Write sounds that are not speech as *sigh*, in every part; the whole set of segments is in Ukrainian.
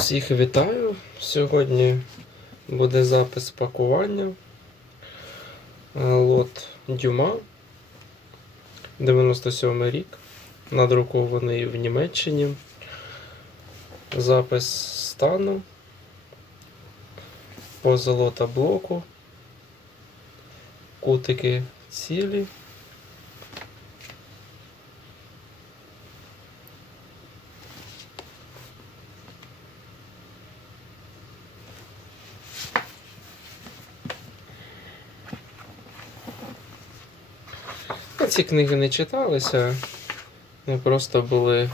Всіх вітаю. Сьогодні буде запис пакування. Е, Лот Дюма 97 рік. Надрукований в Німеччині. Запис стану. Позолота блоку. Кутики цілі. Ці книги не читалися, вони просто були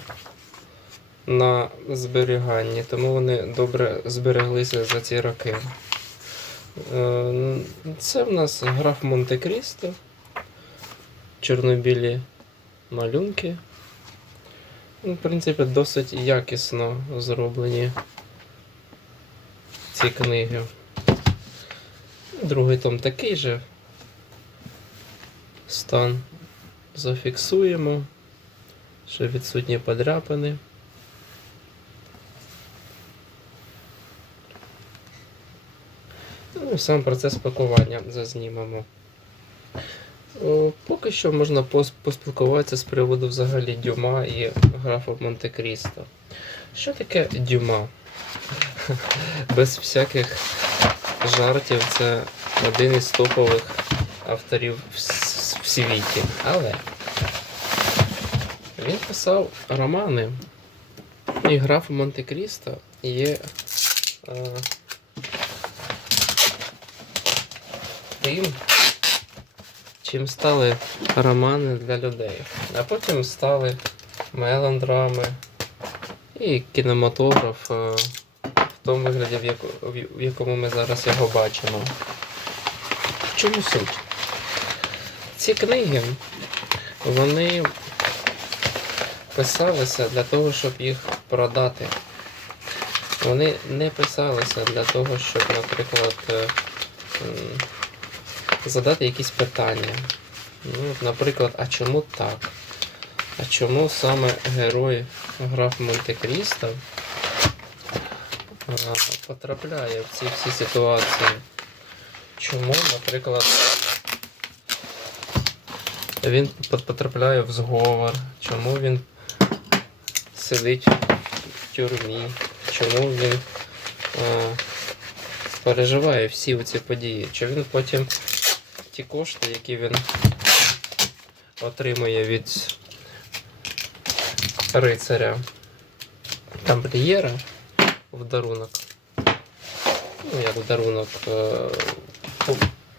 на зберіганні, тому вони добре збереглися за ці роки. Е, Це в нас граф Монте-Крісто, чорнобілі малюнки. Ну, В принципі, досить якісно зроблені ці книги. Другий том такий же. Стан зафіксуємо, що відсутні подряпини. Ну сам процес пакування зазнімемо. Поки що можна поспілкуватися з приводу взагалі Дюма і графа Монте-Крісто. Що таке Дюма? *laughs* Без всяких жартів, це один із топових авторів в, світі. Але він писав романи. І граф Монте-Крісто є е, тим, чим стали романи для людей. А потім стали мелодрами і кінематограф е, в тому вигляді, в якому ми зараз його бачимо. В чому суть? Ці книги, вони писалися для того, щоб їх продати. Вони не писалися для того, щоб, наприклад, е, задати якісь питання. Ну, наприклад, а чому так? А чому саме герой граф Монте-Крісто е, потрапляє в ці всі ситуації? Чому, наприклад, він потрапляє в зговор? Чому він сидить в тюрмі? Чому він е, переживає всі ці події? Чи він потім ті кошти, які він отримує від рицаря тамплієра в дарунок? Ну, як в дарунок е,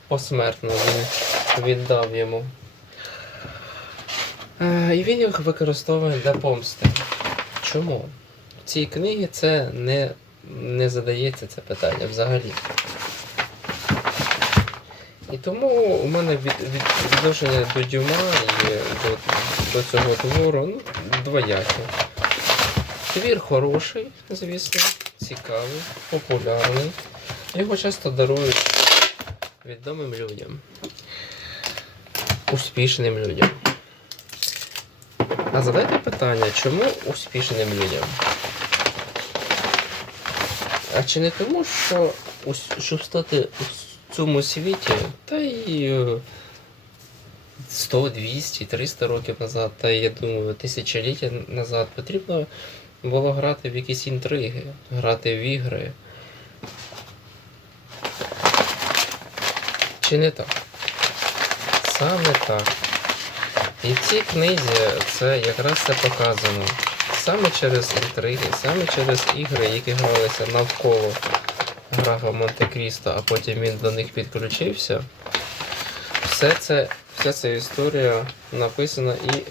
посмертно він віддав йому. Е, І він їх використовує для помсти. Чому? В цій книгі це не, не задається це питання взагалі. І тому у мене від, від, відношення до Дюма і до, до цього твору ну, двояке. Твір хороший, звісно, цікавий, популярний. Його часто дарують відомим людям, успішним людям. А задайте питання, чому успішним людям? А чи не тому, що щоб стати у цьому світі, та й е, 100, 200, 300 років назад, та я думаю, тисячоліття назад потрібно було грати в якісь інтриги, грати в ігри. Чи не так? Саме так. І в цій книзі це якраз це показано. Саме через інтриги, саме через ігри, які гралися навколо графа Монте-Крісто, а потім він до них підключився. Все це, вся ця історія написана і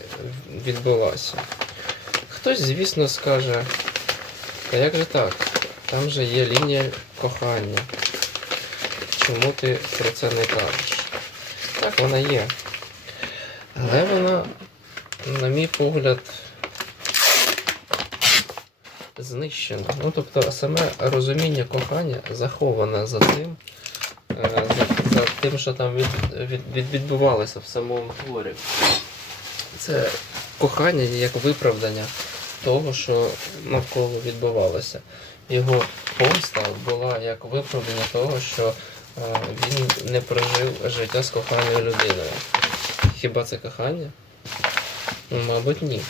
відбулася. Хтось, звісно, скаже, а як же так? Там же є лінія кохання. Чому ти про це не кажеш? Так, вона є. Але вона, на мій погляд, знищена. Ну, тобто саме розуміння кохання заховане за тим, е, за, за тим, що там від, від, від, відбувалося в самому творі. Це кохання як виправдання того, що навколо відбувалося. його помста була як виправдання того, що е, він не прожив життя з коханою людиною. Хіба це кохання? Ну, Мабуть, ні.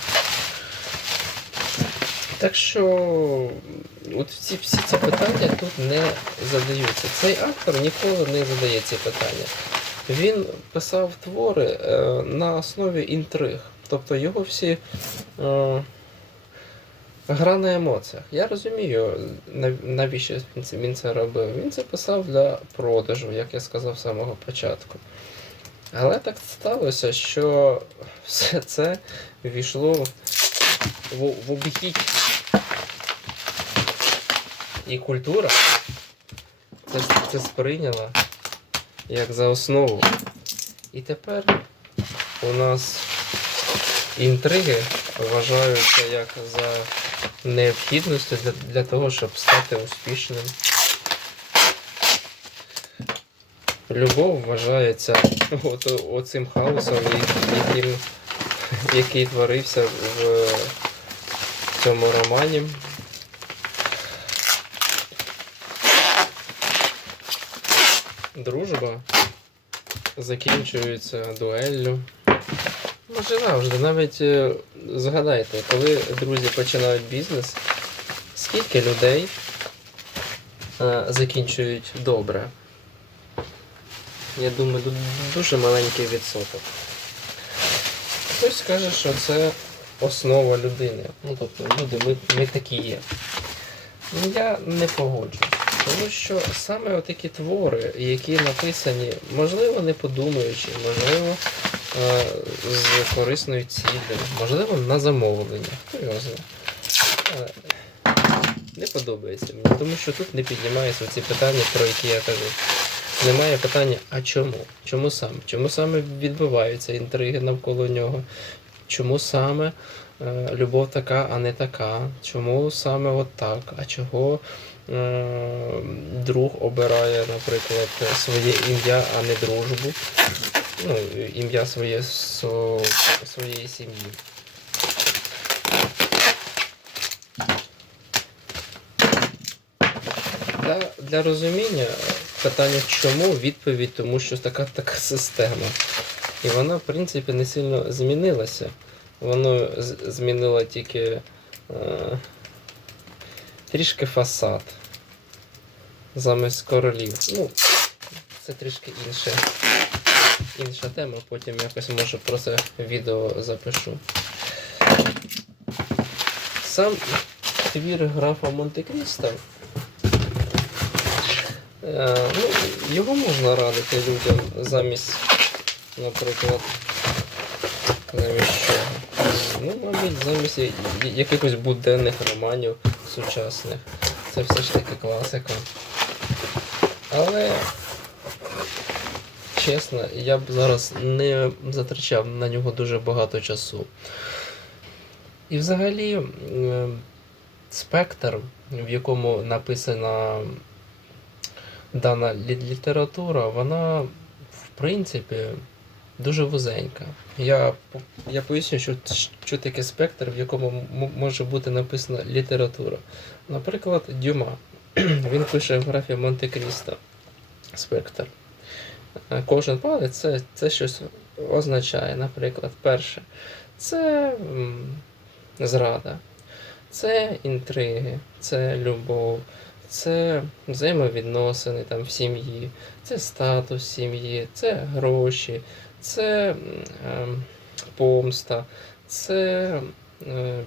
Так що от всі, всі ці питання тут не задаються. Цей автор ніколи не задає ці питання. Він писав твори е, на основі інтриг. Тобто його всі е, гра на емоціях. Я розумію, навіщо він це робив. Він це писав для продажу, як я сказав з самого початку. Але так сталося, що все це війшло в, в обіхідь. І культура це, це сприйняла як за основу. І тепер у нас інтриги вважаються як за необхідністю для, для того, щоб стати успішним. Любов вважається от, оцим хаосом, яким, який творився в цьому романі. Дружба закінчується дуеллю. Може завжди, навіть е, згадайте, коли друзі починають бізнес, скільки людей е, закінчують добре? Я думаю, ду- дуже маленький відсоток. Хтось скаже, що це основа людини. Ну, тобто люди, ми, ми такі є. Ну, Я не погоджуюсь. Тому що саме такі твори, які написані, можливо, не подумаючи, можливо, е, з корисною ціллю, можливо, на замовлення. Хто його знає. Не подобається мені, тому що тут не піднімаються ці питання, про які я кажу. Немає питання, а чому? Чому саме? Чому саме відбуваються інтриги навколо нього? Чому саме е, любов така, а не така? Чому саме от так? А чого е, друг обирає, наприклад, своє ім'я, а не дружбу? Ну, ім'я своє со, своєї сім'ї. Для, для розуміння питання чому відповідь, тому що така така система. І вона, в принципі, не сильно змінилася. Воно змінило тільки е, трішки фасад. Замість королів. Ну, це трішки інше. Інша тема, потім якось може про це відео запишу. Сам твір графа Монте-Крісто. Е, ну, його можна радити людям замість, наприклад, замість чого? Ну, мабуть, замість якихось буденних романів сучасних. Це все ж таки класика. Але, чесно, я б зараз не затрачав на нього дуже багато часу. І взагалі, спектр, в якому написана дана лі- література, вона в принципі дуже вузенька. Я, я поясню, що, що таке спектр, в якому може бути написана література. Наприклад, Дюма. *clears throat* Він пише в графі Монте-Крісто. Спектр. Е, Кожен палець це, це щось означає. Наприклад, перше, це зрада, це інтриги, це любов, це взаємовідносини там в сім'ї, це статус сім'ї, це гроші, це ем, помста, це, е,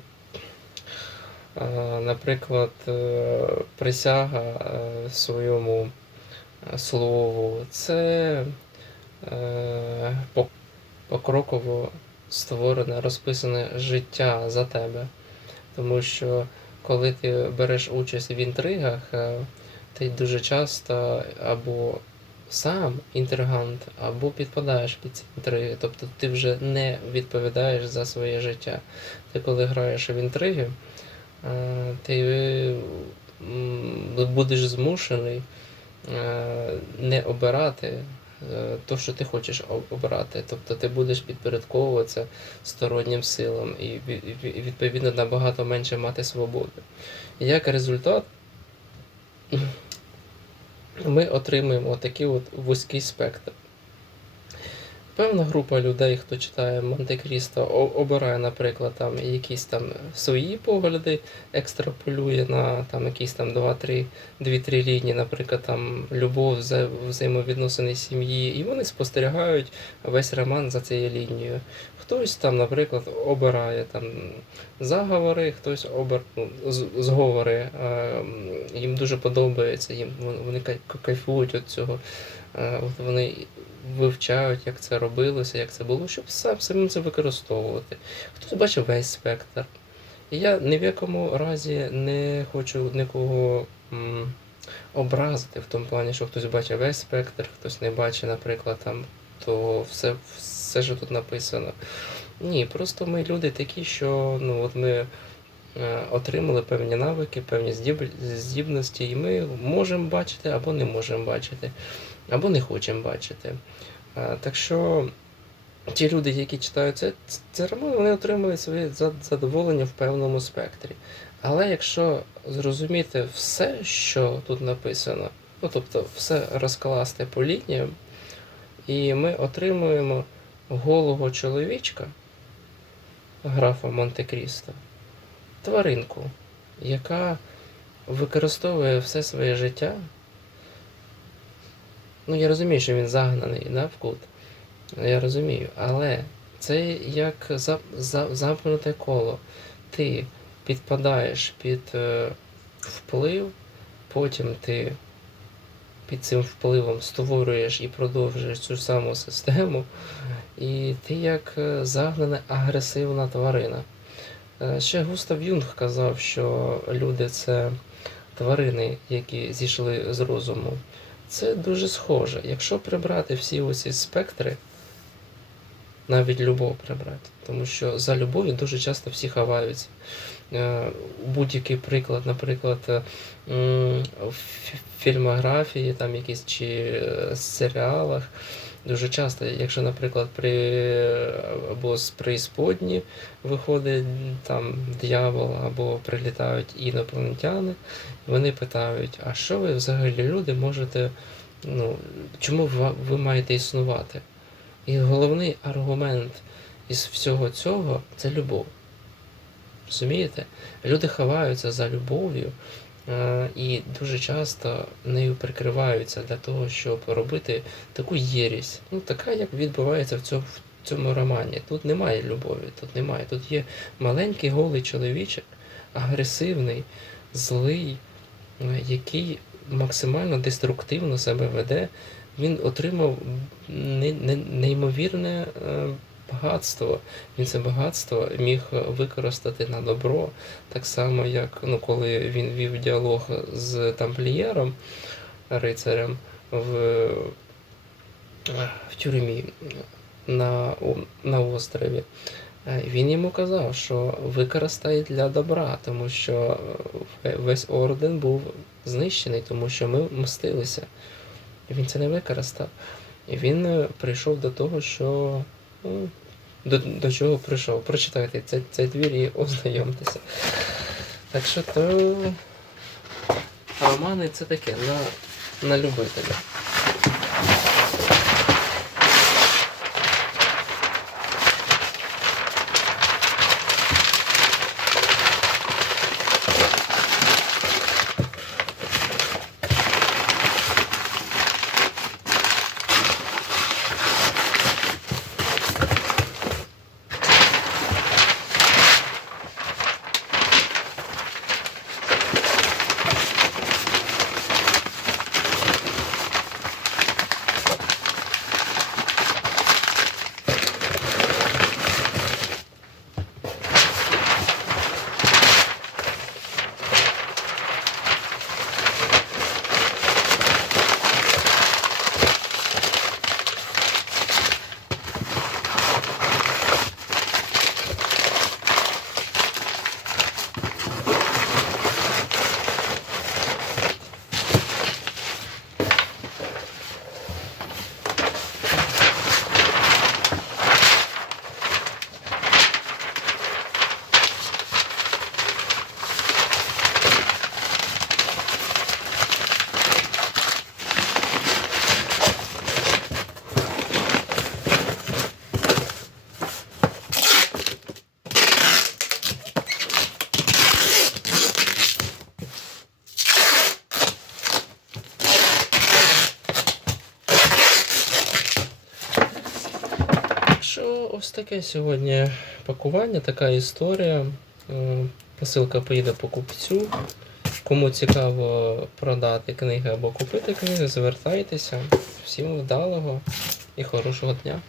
е, наприклад, е, присяга е, своєму е, слову, це е, покроково створене, розписане життя за тебе. Тому що коли ти береш участь в інтригах, е, ти дуже часто або сам інтригант, або підпадаєш під ці інтриги. Тобто ти вже не відповідаєш за своє життя. Ти коли граєш в інтриги, е, ти будеш змушений е, не обирати то, що ти хочеш обрати. Тобто ти будеш підпорядковуватися стороннім силам і ві- ві- відповідно набагато менше мати свободи. Як результат, ми отримуємо такий от вузький спектр. Певна група людей, хто читає Монте-Крісто, обирає, наприклад, там якісь там свої погляди, екстраполює на там якісь там 2-3 2-3 лінії, наприклад, там любов, вза- взаємовідносини сім'ї, і вони спостерігають весь роман за цією лінією. Хтось там, наприклад, обирає там заговори, хтось обир... ну, зговори. е, Їм дуже подобається, їм вони кай- кайфують від цього. Е, вони вивчають, як це робилося, як це було, щоб сам самим це використовувати. Хтось бачив весь спектр. І я ні в якому разі не хочу нікого м, образити в тому плані, що хтось бачить весь спектр, хтось не бачить, наприклад, там, то все, все що тут написано. Ні, просто ми люди такі, що ну, от ми е, отримали певні навики, певні здібності, і ми можемо бачити або не можемо бачити, або не хочемо бачити. Так що ті люди, які читають це, це роман, вони отримують своє задоволення в певному спектрі. Але якщо зрозуміти все, що тут написано, ну тобто все розкласти по лініям, і ми отримуємо голого чоловічка, графа Монте-Крісто, тваринку, яка використовує все своє життя. Ну, я розумію, що він загнаний да, в кут. Я розумію, але це як за, за, замкнуте коло. Ти підпадаєш під е, вплив, потім ти під цим впливом створюєш і продовжуєш цю саму систему, і ти як е, загнана агресивна тварина. Е, Ще Густав Юнг казав, що люди це тварини, які зійшли з розуму. Це дуже схоже. Якщо прибрати всі оці спектри, навіть любов прибрати, тому що за любов'ю дуже часто всі ховаються. Е, Будь-який приклад, наприклад, е, в фільмографії, там якісь чи е, серіалах. Дуже часто, якщо, наприклад, при або з преісподні виходить там диявол, або прилітають інопланетяни, вони питають, а що ви взагалі люди можете, ну, чому ви, ви маєте існувати? І головний аргумент із всього цього це любов. Розумієте? Люди ховаються за любов'ю і дуже часто нею прикриваються для того, щоб робити таку єрість. Ну, така, як відбувається в цьому, в цьому романі. Тут немає любові, тут немає. Тут є маленький голий чоловічок, агресивний, злий, е, який максимально деструктивно себе веде. Він отримав не- неймовірне е, багатство. Він це багатство міг використати на добро, так само, як ну, коли він вів діалог з тамплієром, рицарем в, в тюрмі на, на острові. Е, Він йому казав, що використай для добра, тому що е, весь орден був знищений, тому що ми мстилися. Він це не використав. Він е, прийшов до того, що. До, до чого прийшов. Прочитайте цей, цей твір і ознайомтеся. Так що то романи це таке на, на любителя. Ось таке сьогодні пакування, така історія. Е, Посилка поїде по купцю. Кому цікаво продати книги або купити книги, звертайтеся. Всім вдалого і хорошого дня.